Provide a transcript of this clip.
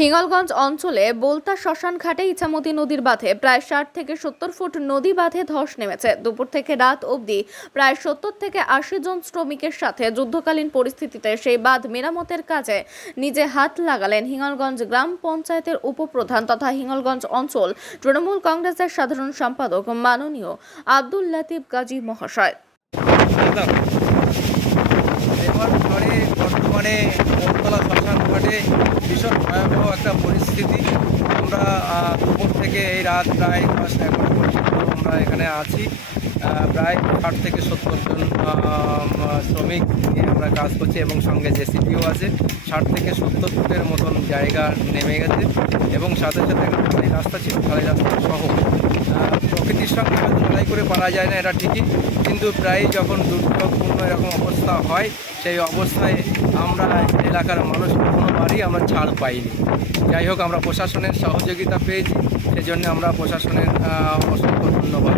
হিঙ্গলগঞ্জ অঞ্চলে বোলতা শ্মশান ঘাটে ইছামতি নদীর বাঁধে প্রায় ৬০ থেকে ৭০ ফুট নদী বাঁধে ধস নেমেছে। দুপুর থেকে রাত অবধি প্রায় ৭০ থেকে ৮০ জন শ্রমিকের সাথে যুদ্ধকালীন পরিস্থিতিতে সেই বাঁধ মেরামতের কাজে নিজে হাত লাগালেন হিঙ্গলগঞ্জ গ্রাম পঞ্চায়েতের উপপ্রধান তথা হিঙ্গলগঞ্জ অঞ্চল তৃণমূল কংগ্রেসের সাধারণ সম্পাদক মাননীয় আব্দুল লতিফ গাজী মহাশয়। বর্তমানে বোলতলা শ্মশান ঘাটে ভীষণ ভয়াবহ একটা পরিস্থিতি। আমরা দুপুর থেকে এই রাত প্রায় 10-11 পর্যন্ত আমরা এখানে আছি। প্রায় 60 থেকে 70 জন শ্রমিক নিয়ে আমরা কাজ করছি এবং সঙ্গে জেসিপিও আছে। 60 থেকে 70 ফুটের মতন জায়গা নেমে গেছে এবং সাথে সাথে খালি রাস্তা ছিল, খালি রাস্তা সহ। প্রকৃতির সঙ্গে হয়তো লড়াই করে পারা যায় না, এটা ঠিকই, কিন্তু প্রায় যখন দুর্যোগপূর্ণ এরকম অবস্থা হয় সেই অবস্থায় আমরা এলাকার মানুষ কোনোবারই আমরা ছাড় পাইনি। যাই হোক, আমরা প্রশাসনের সহযোগিতা পেয়েছি, সেজন্য আমরা প্রশাসনের অসংখ্য ধন্যবাদ।